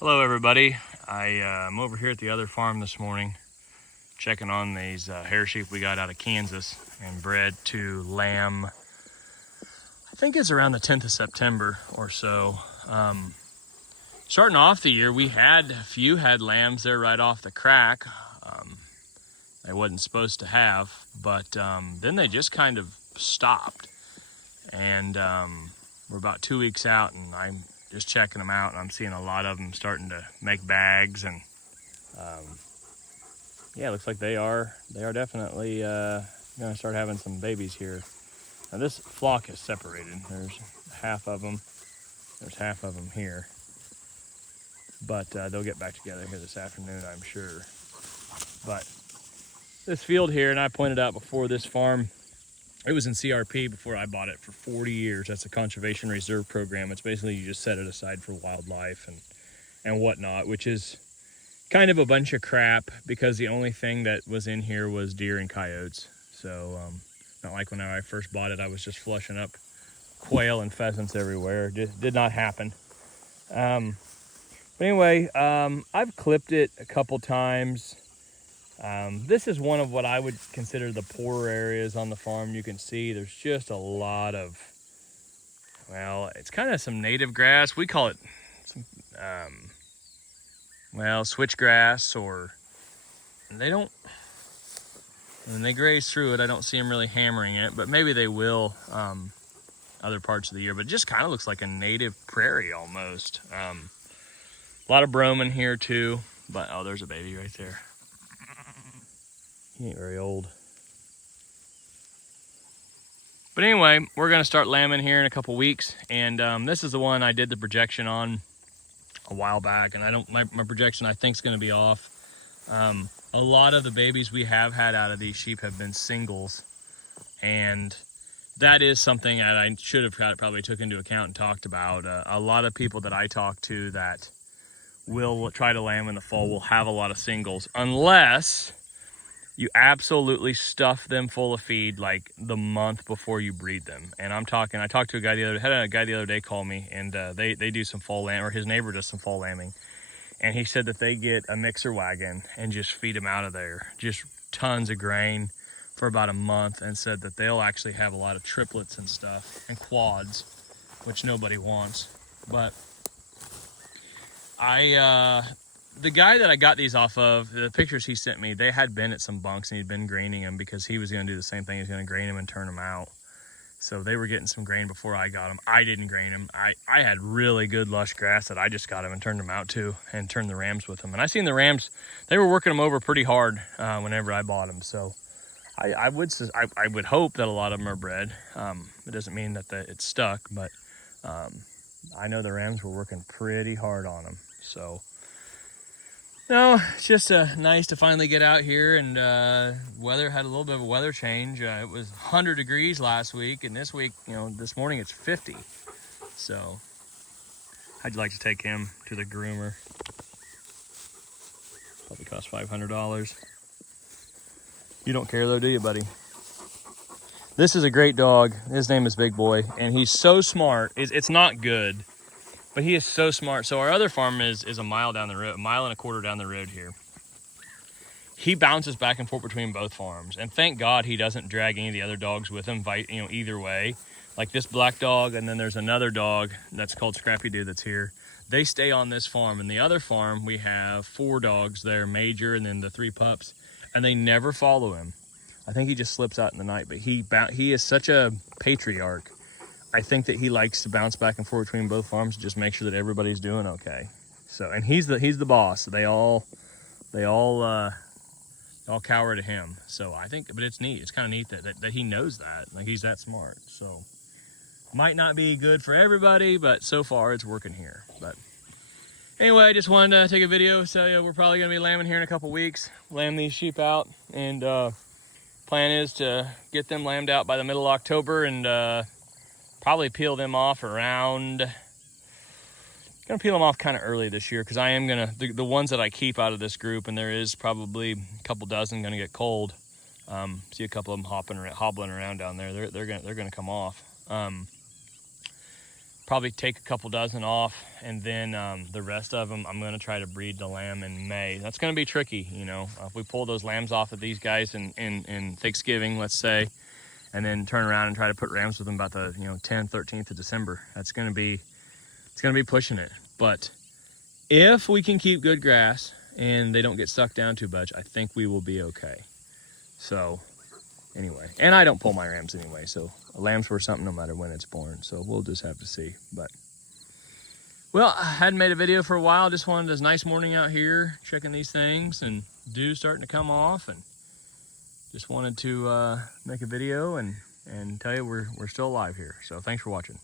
Hello everybody. I'm over here at the other farm this morning checking on these hair sheep we got out of Kansas and bred to lamb. I think it's around the 10th of September or so. Starting off the year, we had a few had lambs there right off the crack. They wasn't supposed to have, but then they just kind of stopped. And we're about 2 weeks out, and I'm just checking them out, and I'm seeing a lot of them starting to make bags, and yeah, it looks like they are definitely gonna start having some babies here. Now this flock is separated. There's half of them. There's half of them here, but they'll get back together here this afternoon, I'm sure. But this field here, and I pointed out before, this farm, it was in CRP before I bought it for 40 years. That's a conservation reserve program. It's basically you just set it aside for wildlife and whatnot, which is kind of a bunch of crap because the only thing that was in here was deer and coyotes. So not like when I first bought it, I was just flushing up quail and pheasants everywhere. It just did not happen. But anyway, I've clipped it a couple times. This is one of what I would consider the poorer areas on the farm. You can see there's just a lot of, well, it's kind of some native grass. We call it some, well, switchgrass, or they don't, when they graze through it, I don't see them really hammering it, but maybe they will other parts of the year. But it just kind of looks like a native prairie almost. A lot of brome in here too, but oh, there's a baby right there. He ain't very old. But anyway, we're gonna start lambing here in a couple weeks, and this is the one I did the projection on a while back, and my projection I think is gonna be off. A lot of the babies we have had out of these sheep have been singles, and that is something that I should have probably took into account and talked about. A lot of people that I talk to that will try to lamb in the fall will have a lot of singles, unless you absolutely stuff them full of feed like the month before you breed them. And I talked to a guy the other day call me, and they do some fall lamb, or his neighbor does some fall lambing. And he said that they get a mixer wagon and just feed them out of there, just tons of grain for about a month, and said that they'll actually have a lot of triplets and stuff and quads, which nobody wants. But the guy that I got these off of, the pictures he sent me, they had been at some bunks and he'd been graining them because he was going to do the same thing. He's going to grain them and turn them out. So they were getting some grain before I got them. I didn't grain them. I had really good lush grass that I just got them and turned them out too, and turned the rams with them. And I seen the rams, they were working them over pretty hard whenever I bought them. So I would hope that a lot of them are bred. It doesn't mean that it's stuck, but I know the rams were working pretty hard on them. So no, it's just nice to finally get out here, and weather had a little bit of a weather change. It was 100 degrees last week, and this week, this morning it's 50. So I'd like to take him to the groomer. Probably cost $500. You don't care though, do you, buddy? This is a great dog. His name is Big Boy, and he's so smart. It's not good, but he is so smart. So our other farm is a mile down the road, a mile and a quarter down the road here. He bounces back and forth between both farms, and thank God he doesn't drag any of the other dogs with him, either way. Like this black dog, and then there's another dog that's called Scrappy Doo that's here. They stay on this farm, and the other farm we have 4 dogs there, Major, and then the 3 pups, and they never follow him. I think he just slips out in the night, but he is such a patriarch. I think that he likes to bounce back and forth between both farms to just make sure that everybody's doing okay. So, and he's the boss. They all cower to him. So I think, but it's neat. It's kind of neat that he knows that. Like, he's that smart. So might not be good for everybody, but so far it's working here. But anyway, I just wanted to take a video, tell you we're probably gonna be lambing here in a couple weeks, lamb these sheep out, and plan is to get them lambed out by the middle of October, and probably peel them off around, gonna peel them off kind of early this year, because I am gonna, the ones that I keep out of this group, and there is probably a couple dozen gonna get cold. See a couple of them hobbling around down there. They're gonna come off. probably take a couple dozen off, and then the rest of them I'm going to try to breed the lamb in May. That's going to be tricky, you know. If we pull those lambs off of these guys in Thanksgiving, let's say, and then turn around and try to put rams with them about the 10th, 13th of December, it's going to be pushing it. But if we can keep good grass and they don't get sucked down too much, I think we will be okay. So anyway, and I don't pull my rams anyway, so a lamb's worth something no matter when it's born. So we'll just have to see. But well, I hadn't made a video for a while. Just wanted this nice morning out here checking these things, and dew starting to come off, and just wanted to make a video and tell you we're still alive here. So thanks for watching.